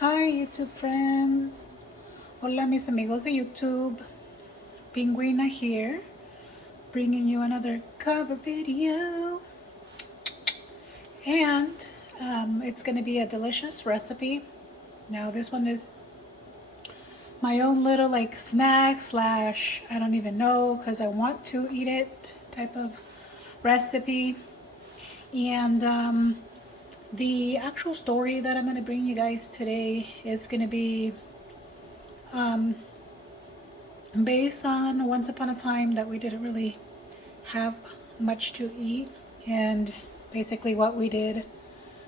Hi YouTube friends. Hola mis amigos de YouTube. Penguina here, bringing you another cover video. And it's going to be a delicious recipe. Now this one is my own little like snack slash I don't even know because I want to eat it type of recipe. And the actual story that I'm going to bring you guys today is going to be um, based on once upon a time that we didn't really have much to eat, and basically what we did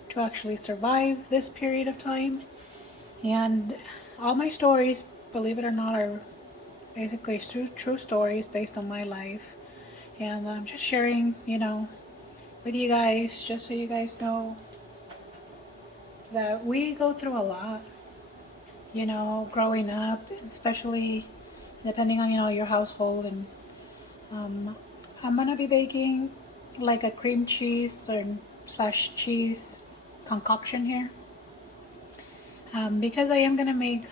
to actually survive this period of time. And all my stories, believe it or not, are basically true stories based on my life. And I'm just sharing, with you guys, just so you guys know that we go through a lot, growing up, especially depending on, your household. And um, I'm gonna be baking like a cream cheese or slash cheese concoction here, because I am gonna make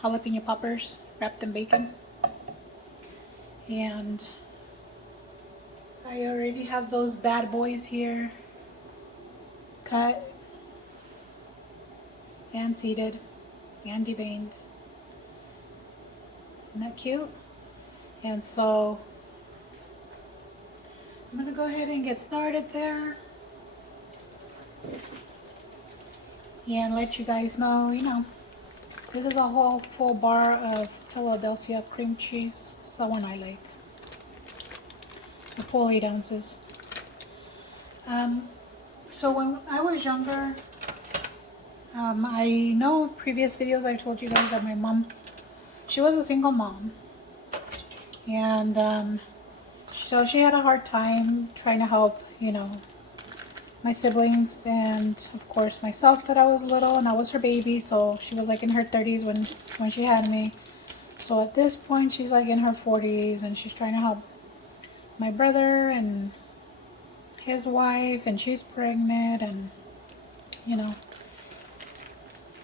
jalapeno poppers wrapped in bacon. And I already have those bad boys here cut and seeded and deveined. Isn't that cute? And so I'm gonna go ahead and get started there and let you guys know, this is a whole full bar of Philadelphia cream cheese. It's the one I like. A full 8 ounces. Um, so when I was younger, I know previous videos I told you guys that my mom, she was a single mom. And so she had a hard time trying to help, my siblings and of course myself, that I was little and I was her baby. So she was like in her 30s when she had me. So at this point she's like in her 40s and she's trying to help my brother and his wife, and she's pregnant, and you know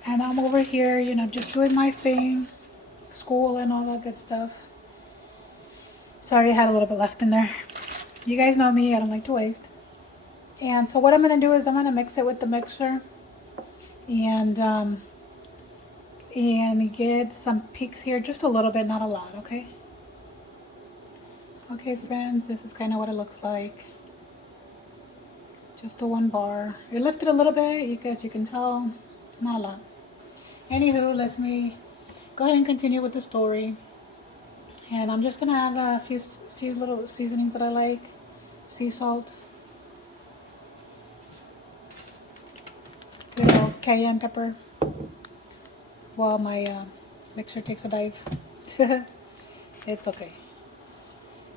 and I'm over here, just doing my thing, school and all that good stuff. Sorry, I had a little bit left in there. You guys know me, I don't like to waste. And so what I'm going to do is I'm going to mix it with the mixer and get some peaks here, just a little bit, not a lot. Okay friends, this is kind of what it looks like. Just the one bar. It lifted a little bit, you guys, you can tell, not a lot. Anywho, let's me go ahead and continue with the story. And I'm just gonna add a few little seasonings that I like. Sea salt, good old cayenne pepper, while my mixer takes a dive. It's okay.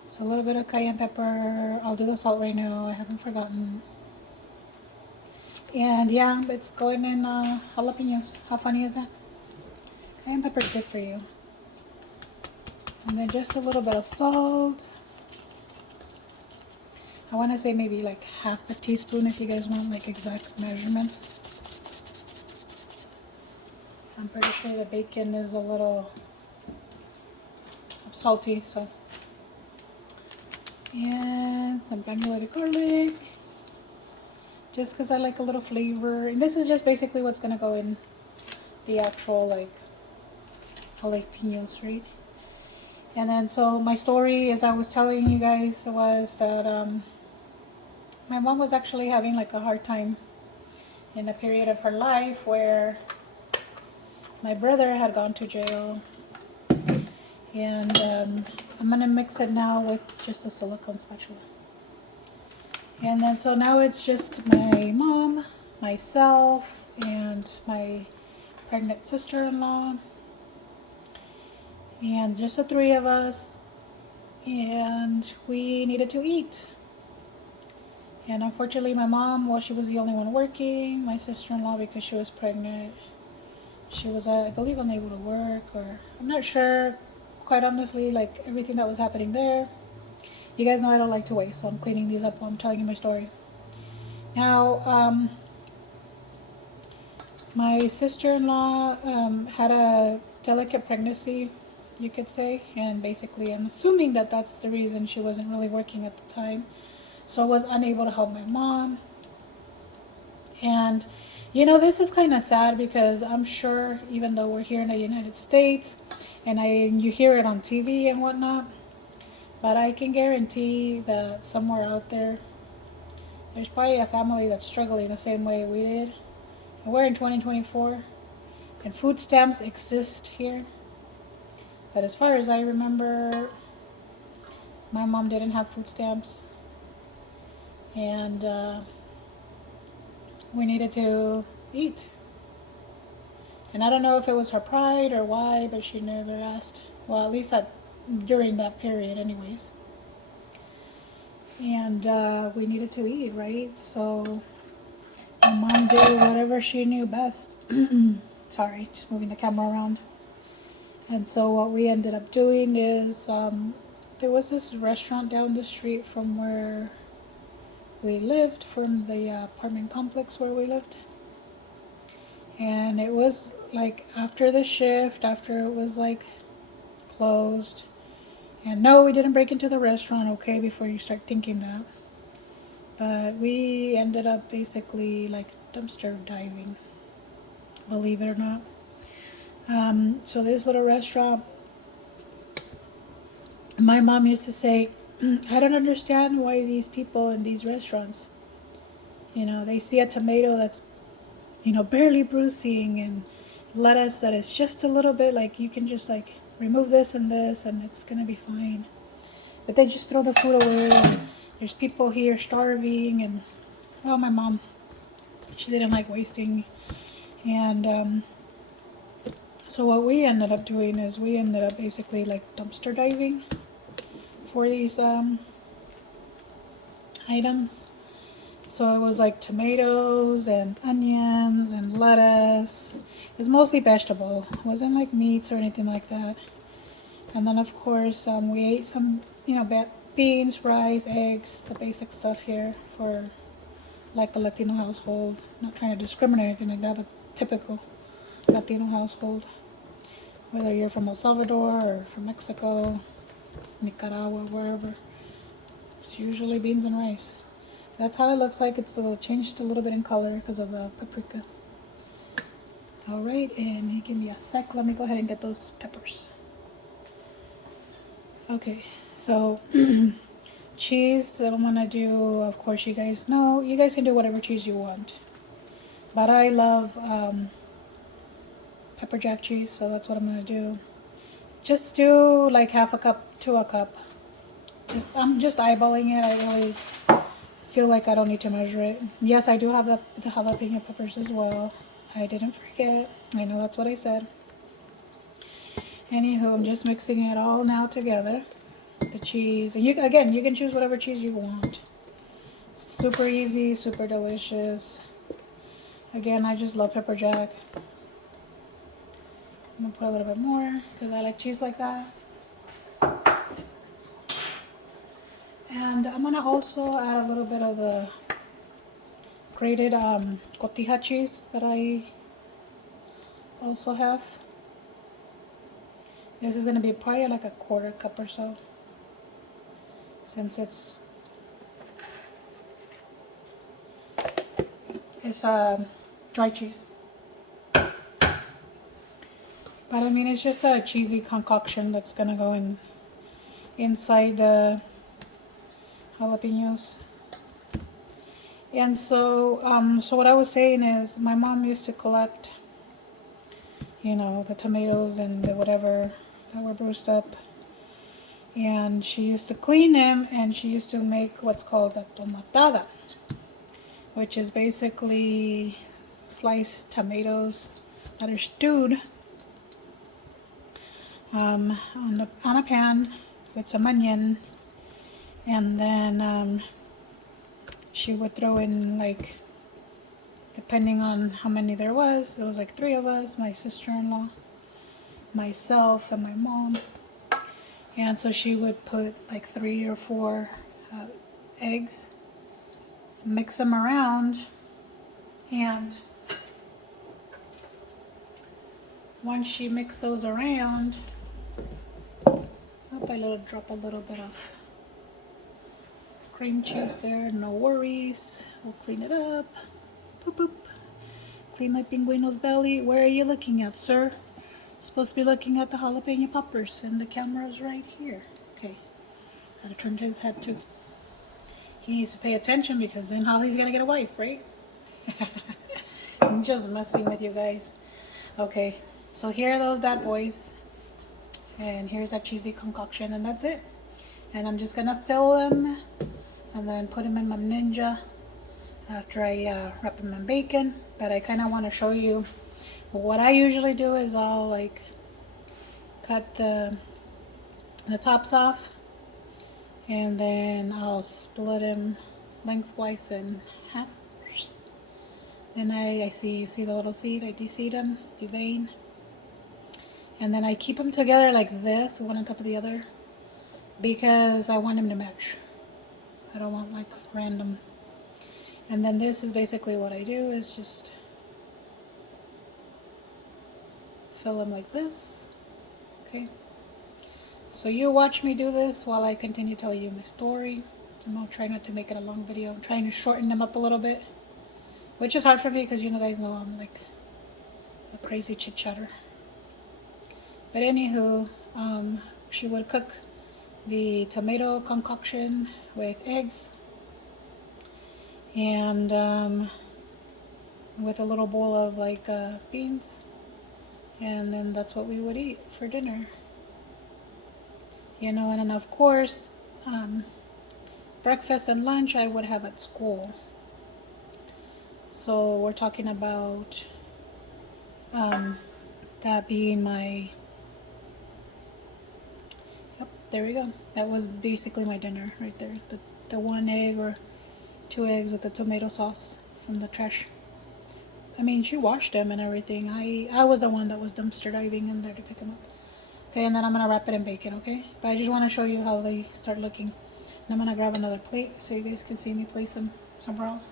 So a little bit of cayenne pepper. I'll do the salt right now, I haven't forgotten. And yeah, it's going in jalapenos. How funny is that? Cayenne pepper's good for you. And then just a little bit of salt. I want to say maybe like half a teaspoon if you guys want like exact measurements. I'm pretty sure the bacon is a little salty, so. And some granulated garlic, just because I like a little flavor. And this is just basically what's gonna go in the actual like jalapenos, right? And then so my story, as I was telling you guys, was that my mom was actually having like a hard time in a period of her life where my brother had gone to jail. And I'm gonna mix it now with just a silicone spatula. And then so now it's just my mom, myself, and my pregnant sister-in-law, and just the three of us. And we needed to eat. And unfortunately my mom, well, she was the only one working. My sister-in-law, because she was pregnant, she was I believe unable to work, or I'm not sure, quite honestly, like everything that was happening there. You guys know I don't like to waste, so I'm cleaning these up while I'm telling you my story. Now My sister-in-law had a delicate pregnancy, you could say, and basically I'm assuming that that's the reason she wasn't really working at the time. So I was unable to help my mom. And this is kind of sad because I'm sure, even though we're here in the United States and you hear it on TV and whatnot, but I can guarantee that somewhere out there, there's probably a family that's struggling the same way we did. And we're in 2024, and food stamps exist here. But as far as I remember, my mom didn't have food stamps. And we needed to eat. And I don't know if it was her pride or why, but she never asked. Well, at least during that period anyways. And we needed to eat, right? So my mom did whatever she knew best. Sorry, just moving the camera around. And so what we ended up doing is there was this restaurant down the street from where we lived, from the apartment complex where we lived. And it was like after the shift, after it was like closed. And no, we didn't break into the restaurant, okay, before you start thinking that. But we ended up basically like dumpster diving, believe it or not. So this little restaurant, my mom used to say, I don't understand why these people in these restaurants, they see a tomato that's, barely bruising, and lettuce that is just a little bit, like you can just like remove this and it's gonna be fine. But they just throw the food away, and there's people here starving, and well, my mom, she didn't like wasting. And so what we ended up doing is we ended up basically like dumpster diving for these items. So it was like tomatoes and onions and lettuce. It was mostly vegetable. It wasn't like meats or anything like that. And then of course we ate some, beans, rice, eggs, the basic stuff here for like a Latino household. Not trying to discriminate or anything like that, but typical Latino household. Whether you're from El Salvador or from Mexico, Nicaragua, wherever. It's usually beans and rice. That's how it looks like. It's changed a little bit in color because of the paprika. All right, and give me a sec. Let me go ahead and get those peppers. Okay, so cheese I'm gonna do, of course, you guys know, you guys can do whatever cheese you want. But I love pepper jack cheese, so that's what I'm gonna do. Just do like half a cup to a cup. I'm just eyeballing it. I really feel like I don't need to measure it. Yes, I do have the jalapeno peppers as well. I didn't forget. I know that's what I said. Anywho, I'm just mixing it all now together. The cheese. And you can choose whatever cheese you want. It's super easy, super delicious. Again, I just love pepper jack. I'm gonna put a little bit more because I like cheese like that. And I'm gonna also add a little bit of the grated cotija cheese that I also have. This is gonna be probably like a quarter cup or so, since it's dry cheese. But I mean, it's just a cheesy concoction that's gonna go inside the jalapenos. And so what I was saying is, my mom used to collect, the tomatoes and the whatever that were bruised up. And she used to clean them, and she used to make what's called a tomatada, which is basically sliced tomatoes that are stewed on a pan with some onion, and then she would throw in, like, depending on how many there was like 3 of us, my sister-in-law, myself, and my mom. And so she would put like 3 or 4 eggs, mix them around, and once you mix those around, hope I drop a little bit of cream cheese there, no worries. We'll clean it up. Boop, boop. Clean my pinguino's belly. Where are you looking at, sir? Supposed to be looking at the jalapeno poppers, and the camera's right here. Okay, gotta turn his head too. He needs to pay attention because then how he's gonna get a wife, right? I'm just messing with you guys. Okay, so here are those bad boys, and here's that cheesy concoction, and that's it. And I'm just gonna fill them and then put them in my Ninja after I wrap them in bacon. But I kind of want to show you what I usually do is I'll like cut the tops off, and then I'll split them lengthwise in half. Then you see the little seed, I de-seed them, devein, and then I keep them together like this, one on top of the other, because I want them to match. I don't want like random. And then this is basically what I do is just fill them like this. Okay. So you watch me do this while I continue telling you my story. I'm gonna try not to make it a long video. I'm trying to shorten them up a little bit, which is hard for me because you guys know I'm like a crazy chit chatter. But anywho, she would cook the tomato concoction with eggs and with a little bowl of like beans, and then that's what we would eat for dinner, you know. And then of course breakfast and lunch I would have at school. So we're talking about that being my, yep, there we go. That was basically my dinner right there. The 1 egg or 2 eggs with the tomato sauce from the trash. I mean, she washed them and everything. I was the one that was dumpster diving in there to pick them up. Okay, and then I'm gonna wrap it in bacon, okay? But I just want to show you how they start looking. And I'm gonna grab another plate so you guys can see me place them somewhere else.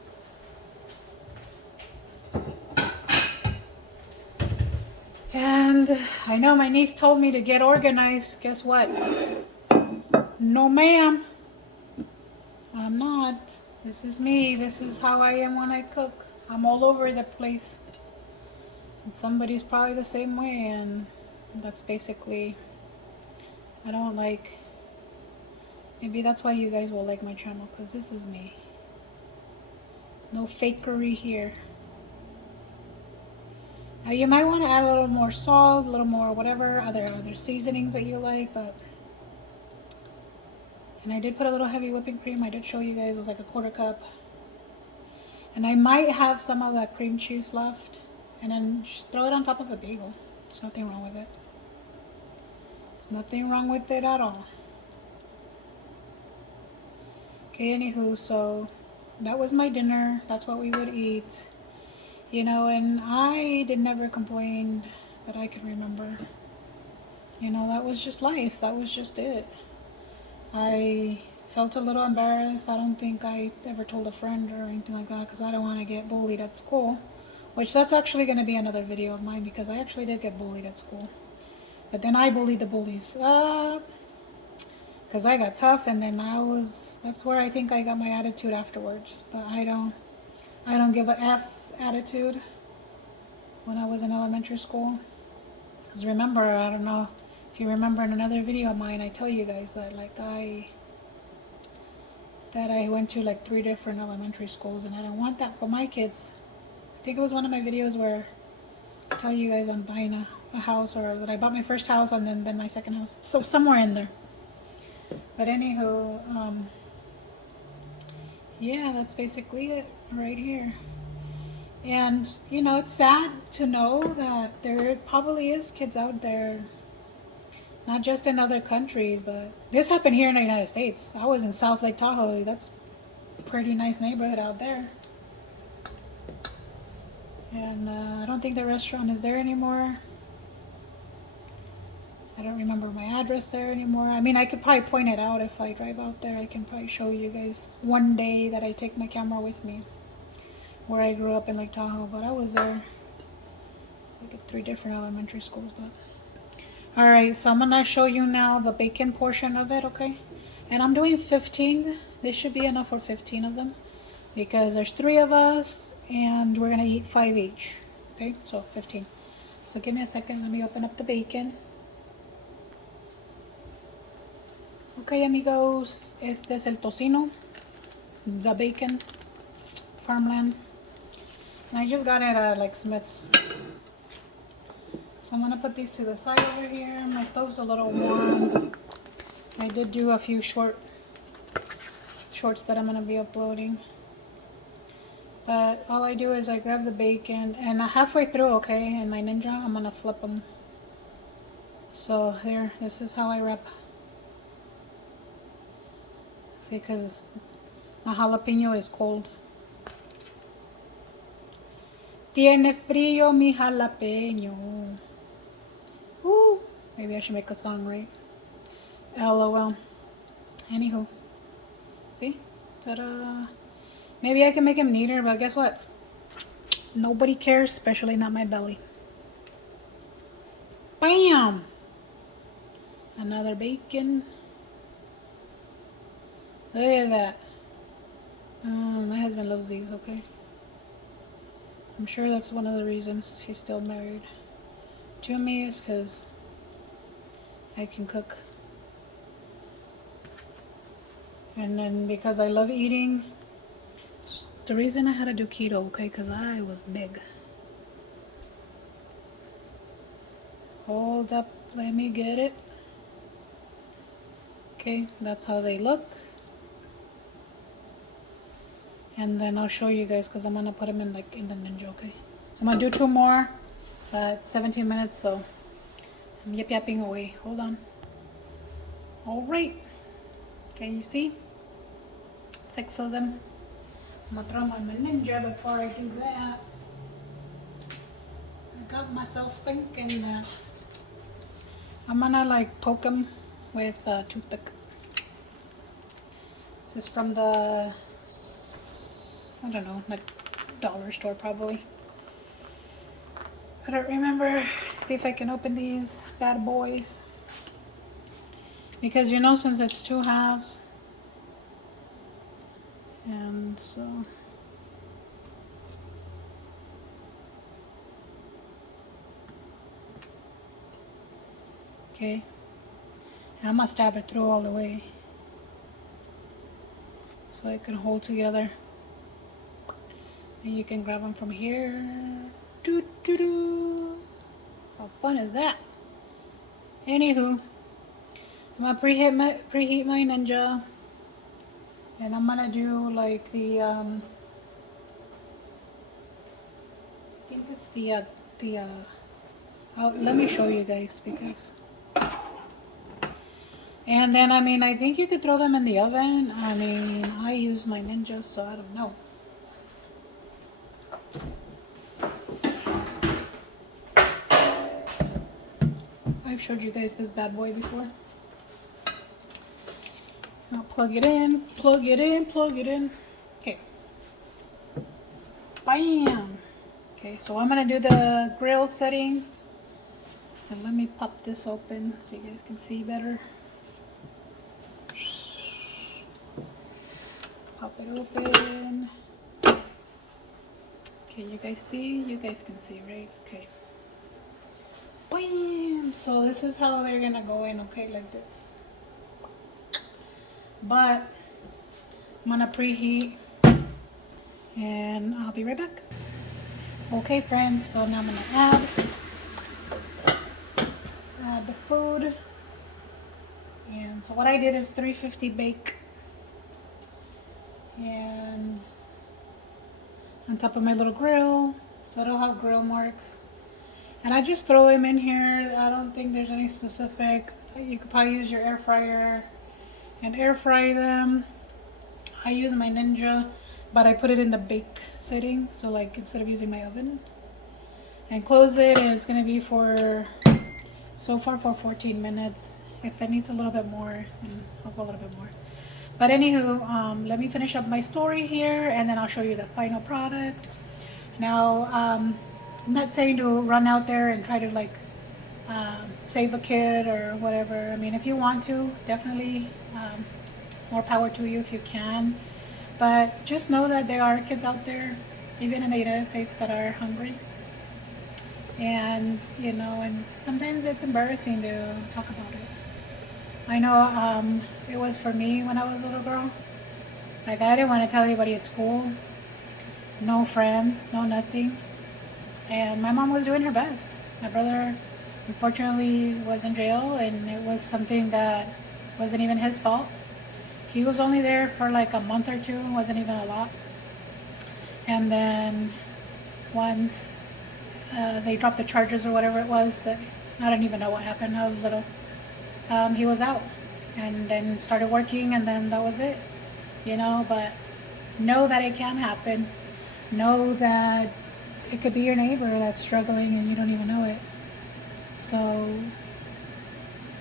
And I know my niece told me to get organized. Guess what? No, ma'am. I'm not. This is me. This is how I am when I cook. I'm all over the place. And somebody's probably the same way, and that's basically, I don't like, maybe that's why you guys will like my channel, because this is me. No fakery here. Now you might want to add a little more salt, a little more whatever, other seasonings that you like, but, and I did put a little heavy whipping cream. I did show you guys, it was like a 1/4 cup. And I might have some of that cream cheese left, and then just throw it on top of a bagel. There's nothing wrong with it. There's nothing wrong with it at all. Okay, anywho, so that was my dinner. That's what we would eat. You know, and I did never complain that I can remember. You know, that was just life. That was just it. I felt a little embarrassed. I don't think I ever told a friend or anything like that because I don't want to get bullied at school. Which that's actually going to be another video of mine because I actually did get bullied at school. But then I bullied the bullies. Because I got tough, and then that's where I think I got my attitude afterwards. The I don't give a F attitude when I was in elementary school. Because remember, I don't know if you remember in another video of mine, I tell you guys that like I went to like 3 different elementary schools, and I don't want that for my kids. I think it was one of my videos where I tell you guys I'm buying a house, or that I bought my first house and then my second house. So somewhere in there. But anywho, yeah, that's basically it right here. And, you know, it's sad to know that there probably is kids out there, not just in other countries, but this happened here in the United States. I was in South Lake Tahoe. That's a pretty nice neighborhood out there. And I don't think the restaurant is there anymore. I don't remember my address there anymore. I mean, I could probably point it out if I drive out there. I can probably show you guys one day that I take my camera with me, where I grew up in Lake Tahoe. But I was there Look at 3 different elementary schools, but all right, so I'm gonna show you now the bacon portion of it, okay? And I'm doing 15. This should be enough for 15 of them because there's 3 of us and we're gonna eat 5 each. Okay, so 15. So give me a second, let me open up the bacon. Okay, amigos, este es el tocino, the bacon, farmland. And I just got it at like Smith's. So I'm gonna put these to the side over here. My stove's a little warm. I did do a few shorts that I'm gonna be uploading. But all I do is I grab the bacon and halfway through, okay, in my Ninja, I'm gonna flip them. So here, this is how I wrap. See, because my jalapeno is cold. Tiene frío mi jalapeño. Woo! Maybe I should make a song, right? LOL. Anywho. See? Ta-da! Maybe I can make him neater, but guess what? Nobody cares, especially not my belly. Bam! Another bacon. Look at that. My husband loves these, okay? I'm sure that's one of the reasons he's still married to me, is because I can cook. And then because I love eating, it's the reason I had to do keto, okay? Because I was big. Hold up, let me get it. Okay, that's how they look. And then I'll show you guys because I'm gonna put them in like in the Ninja, okay? So I'm gonna do 2 more. It's 17 minutes, so I'm yapping away. Hold on. All right. Can you see? 6 of them. I'm gonna throw them on my Ninja before I do that. I got myself thinking that I'm gonna like poke them with a toothpick. This is from the, I don't know, like dollar store probably. I don't remember. See if I can open these bad boys. Because you know, since it's 2 halves. And so. Okay. And I'm gonna stab it through all the way. So it can hold together. And you can grab them from here. Doo, doo, doo. How fun is that? Anywho, I'm gonna preheat my Ninja, and I'm gonna do like the I think it's the let me show you guys because. And then I mean I think you could throw them in the oven. I mean I use my Ninja, so I don't know. I've showed you guys this bad boy before. I'll plug it in, plug it in, plug it in. Okay. Bam! Okay, so I'm gonna do the grill setting. And let me pop this open so you guys can see better. Pop it open. Okay, you guys see? You guys can see, right? Okay. Bam! So this is how they're gonna go in, okay, like this. But I'm gonna preheat and I'll be right back. Okay friends, so now I'm gonna add the food. And so what I did is 350 bake. And on top of my little grill, so I don't have grill marks. And I just throw them in here. I don't think there's any specific. You could probably use your air fryer and air fry them. I use my Ninja, but I put it in the bake setting. So like instead of using my oven. And close it, and it's gonna be for, so far for 14 minutes. If it needs a little bit more, I'll go a little bit more. But anywho, let me finish up my story here and then I'll show you the final product. Now, I'm not saying to run out there and try to like save a kid or whatever. I mean, if you want to, definitely more power to you if you can. But just know that there are kids out there, even in the United States, that are hungry. And, you know, and sometimes it's embarrassing to talk about it. I know it was for me when I was a little girl. Like, I didn't want to tell anybody at school. No friends, no nothing. And my mom was doing her best. My brother, unfortunately, was in jail, and it was something that wasn't even his fault. He was only there for like a month or two, wasn't even a lot. And then once they dropped the charges or whatever it was, that I don't even know what happened. I was little. He was out, and then started working, and then that was it. You know, but know that it can happen. Know that it could be your neighbor that's struggling and you don't even know it. So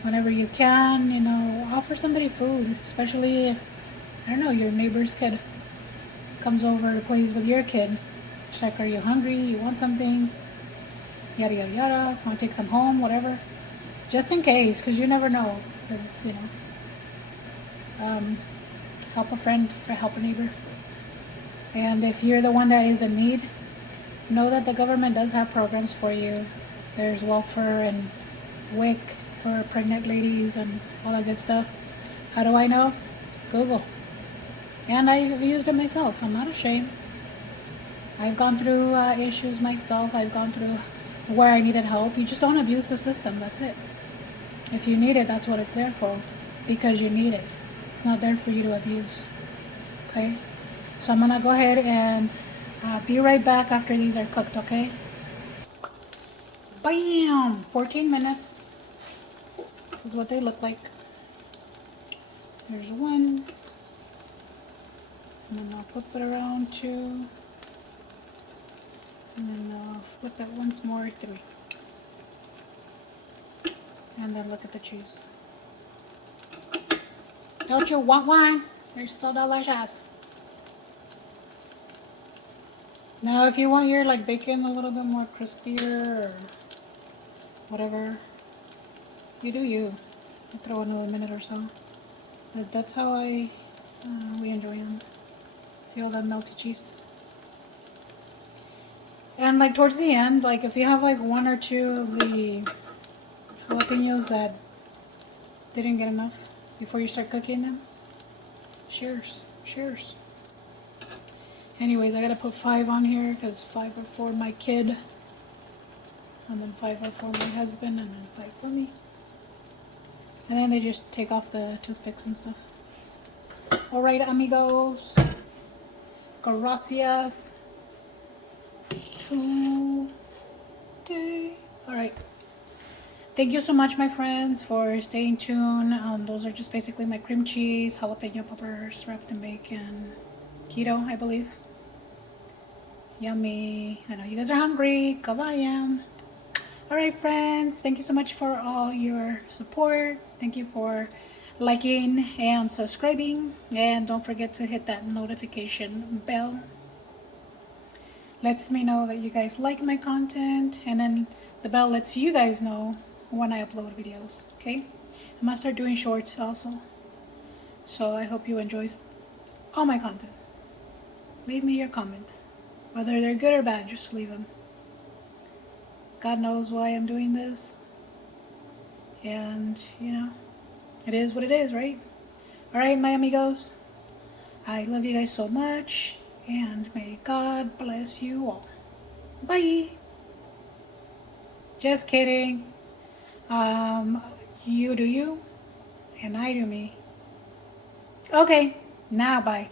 whenever you can, you know, offer somebody food, especially if, I don't know, your neighbor's kid comes over to plays with your kid. It's like, are you hungry? You want something? Yada, yada, yada. Want to take some home? Whatever. Just in case, because you never know. Because, you know, help a friend, help a neighbor. And if you're the one that is in need, know that the government does have programs for you. There's welfare and WIC for pregnant ladies and all that good stuff. How do I know? Google. And I've used it myself. I'm not ashamed. I've gone through issues myself. I've gone through where I needed help. You just don't abuse the system. That's it. If you need it, that's what it's there for. Because you need it. It's not there for you to abuse. Okay? So I'm going to go ahead and be right back after these are cooked, okay? Bam! 14 minutes. This is what they look like. There's one. And then I'll flip it around, 2. And then I'll flip it once more, 3. And then look at the cheese. Don't you want one? They're so delicious. Now if you want your like bacon a little bit more crispier or whatever, you do you. I throw another minute or so. But that's how we enjoy them. See all that melty cheese? And like towards the end, like if you have like 1 or 2 of the jalapenos that didn't get enough before you start cooking them, cheers. Anyways, I gotta put 5 on here because 5 are for my kid, and then 5 are for my husband, and then 5 for me. And then they just take off the toothpicks and stuff. Alright, amigos. Gracias. Today. Alright. Thank you so much, my friends, for staying tuned. Those are just basically my cream cheese, jalapeno poppers wrapped in bacon. Keto, I believe. Yummy. I know you guys are hungry, because I am. Alright, friends. Thank you so much for all your support. Thank you for liking and subscribing. And don't forget to hit that notification bell. Lets me know that you guys like my content. And then the bell lets you guys know when I upload videos. Okay? I'm going to start doing shorts also. So I hope you enjoy all my content. Leave me your comments. Whether they're good or bad, just leave them. God knows why I'm doing this. And, you know, it is what it is, right? Alright, my amigos. I love you guys so much. And may God bless you all. Bye. Just kidding. You do you. And I do me. Okay. Now bye.